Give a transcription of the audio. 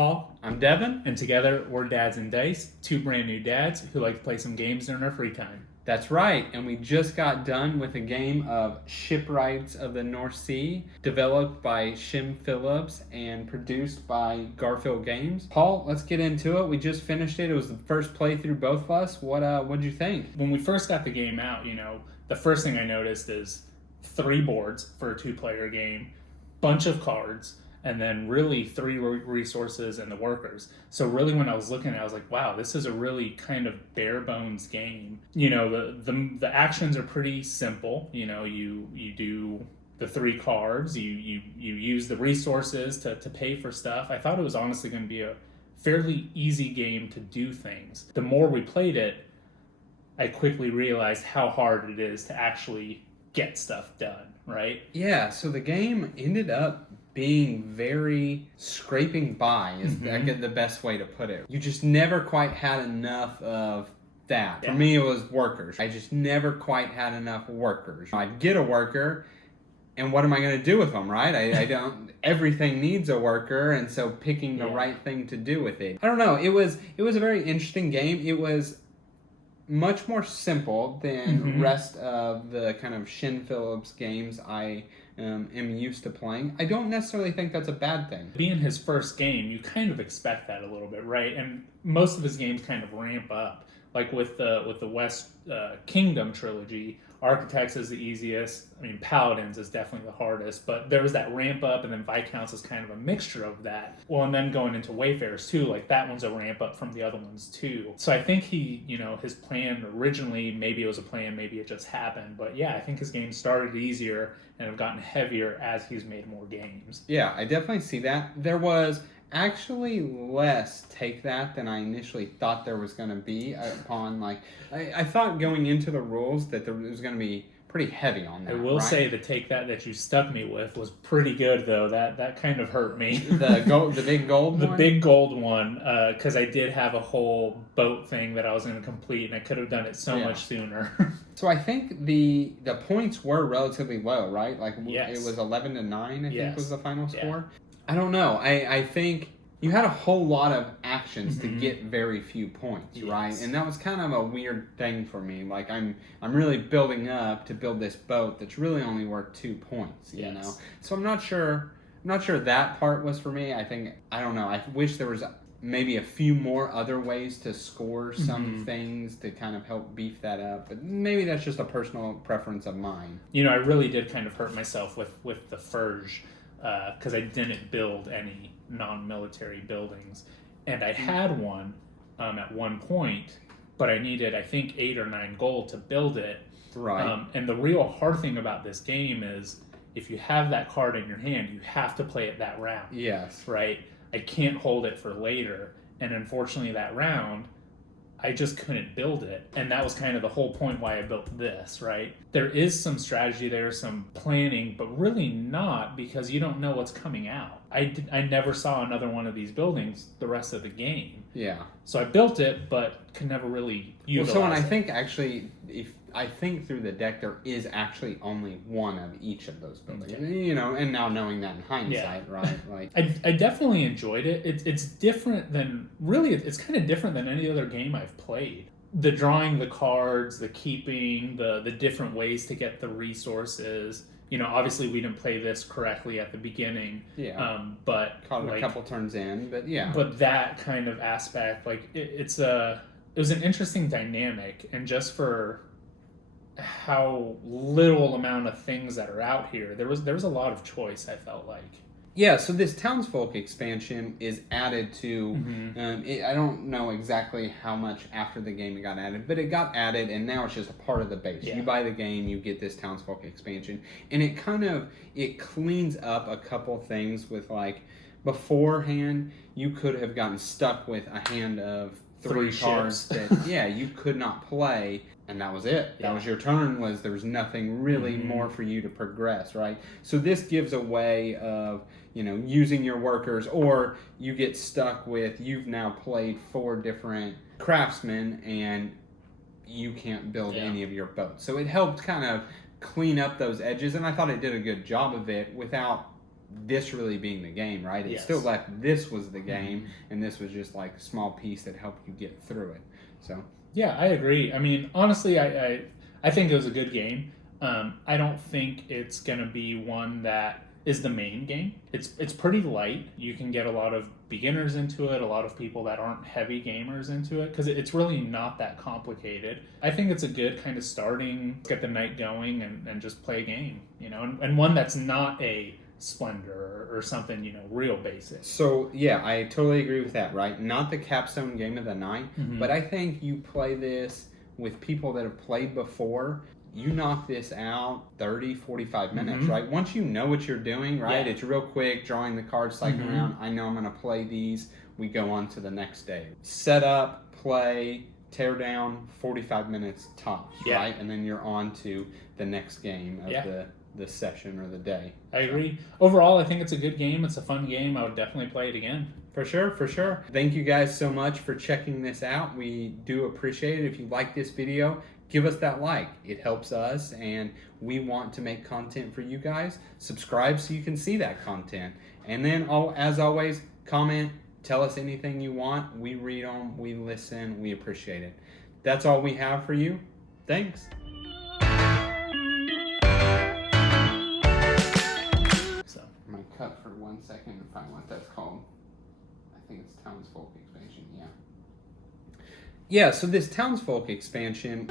Paul. I'm Devin. And together, we're Dads and Dice, two brand new dads who like to play some games during our free time. That's right, and we just got done with a game of Shipwrights of the North Sea, developed by Shim Phillips and produced by Garfield Games. Paul, let's get into it. We just finished it. It was the first playthrough, both of us. What'd you think? When we first got the game out, the first thing I noticed is 3 boards for a 2-player game, bunch of cards, and then really 3 resources and the workers. So really when I was looking at it, I was like, wow, this is a really kind of bare bones game. The actions are pretty simple. You do the 3 cards, you use the resources to pay for stuff. I thought it was honestly going to be a fairly easy game to do things. The more we played it, I quickly realized how hard it is to actually get stuff done, right? Yeah, so the game ended up being very scraping by is the best way to put it. You just never quite had enough of that. For me, it was workers. I just never quite had enough workers. I'd get a worker, and what am I going to do with them, right? I don't. Everything needs a worker, and so picking the right thing to do with it. I don't know. It was a very interesting game. It was much more simple than rest of the kind of Shin Phillips games I am used to playing. I don't necessarily think that's a bad thing. Being his first game, you kind of expect that a little bit, right? And most of his games kind of ramp up. Like with the West Kingdom trilogy, Architects is the easiest. I mean, Paladins is definitely the hardest, but there was that ramp up, and then Viscounts is kind of a mixture of that. Well, and then going into Wayfarers too, like that one's a ramp up from the other ones too. So I think his plan originally, maybe it was a plan, maybe it just happened, but yeah, I think his games started easier and have gotten heavier as he's made more games. Yeah, I definitely see that. There was actually less take that than I initially thought there was going to be upon, I thought going into the rules that there was going to be pretty heavy on that. I will say the take that you stuck me with was pretty good, though. That kind of hurt me. The big gold one? The big gold one, because I did have a whole boat thing that I was going to complete, and I could have done it so much sooner. So I think the points were relatively low, right? Yes. It was 11-9, I think was the final score. Yeah. I don't know. I think you had a whole lot of actions to get very few points, right? And that was kind of a weird thing for me. Like I'm really building up to build this boat that's really only worth 2 points, you know? So I'm not sure that part was for me. I don't know. I wish there was maybe a few more other ways to score some things to kind of help beef that up. But maybe that's just a personal preference of mine. I really did kind of hurt myself with the Furge. Because I didn't build any non-military buildings. And I had one at one point, but I needed, I think, 8 or 9 gold to build it. Right. And the real hard thing about this game is if you have that card in your hand, you have to play it that round. Yes. Right? I can't hold it for later. And unfortunately, that round, I just couldn't build it. And that was kind of the whole point why I built this, right? There is some strategy there, some planning, but really not, because you don't know what's coming out. I never saw another one of these buildings the rest of the game. Yeah. So I built it, but could never really utilize and I it. think actually, I think through the deck there is actually only one of each of those buildings. And now knowing that in hindsight, right? I definitely enjoyed it. It's different than, really, it's kind of different than any other game I've played. The drawing the cards, the keeping, the different ways to get the resources. Obviously we didn't play this correctly at the beginning. Yeah. But caught it a couple turns in, but yeah. But that kind of aspect, it was an interesting dynamic, and just for how little amount of things that are out here, there was a lot of choice, I felt like. Yeah, so this Townsfolk expansion is added to, I don't know exactly how much after the game it got added, but it got added, and now it's just a part of the base. Yeah. You buy the game, you get this Townsfolk expansion, and it cleans up a couple things with, beforehand, you could have gotten stuck with a hand of 3 cards that, you could not play, and that was it. Yeah. That was your turn. There was nothing really more for you to progress, right? So this gives a way of, using your workers, or you get stuck with, you've now played 4 different craftsmen, and you can't build any of your boats. So it helped kind of clean up those edges, and I thought it did a good job of it without this really being the game, right? It Yes. still left this was the game, and this was just like a small piece that helped you get through it. So yeah, I agree. I mean, honestly, I think it was a good game. I don't think it's gonna be one that is the main game. It's pretty light. You can get a lot of beginners into it, a lot of people that aren't heavy gamers into it, because it's really not that complicated. I think it's a good kind of starting, get the night going, and just play a game, and one that's not a Splendor or something, real basic. So yeah, I totally agree with that, right? Not the capstone game of the night, Mm-hmm. but I think you play this with people that have played before. You knock this out 30, 45 minutes, Mm-hmm. right? Once you know what you're doing, right? Yeah. It's real quick, drawing the cards, cycling Mm-hmm. around. I know I'm going to play these. We go on to the next day. Set up, play, tear down, 45 minutes tops, Yeah. right? And then you're on to the next game of the session or the day. I agree. Overall, I think it's a good game. It's a fun game. I would definitely play it again. For sure, for sure. Thank you guys so much for checking this out. We do appreciate it. If you like this video, give us that like. It helps us, and we want to make content for you guys. Subscribe so you can see that content. And then, as always, comment, tell us anything you want. We read them, we listen, we appreciate it. That's all we have for you. Thanks. So I'm going to cut for 1 second and find what that's called. I think it's Townsfolk expansion, yeah. Yeah, so this Townsfolk expansion...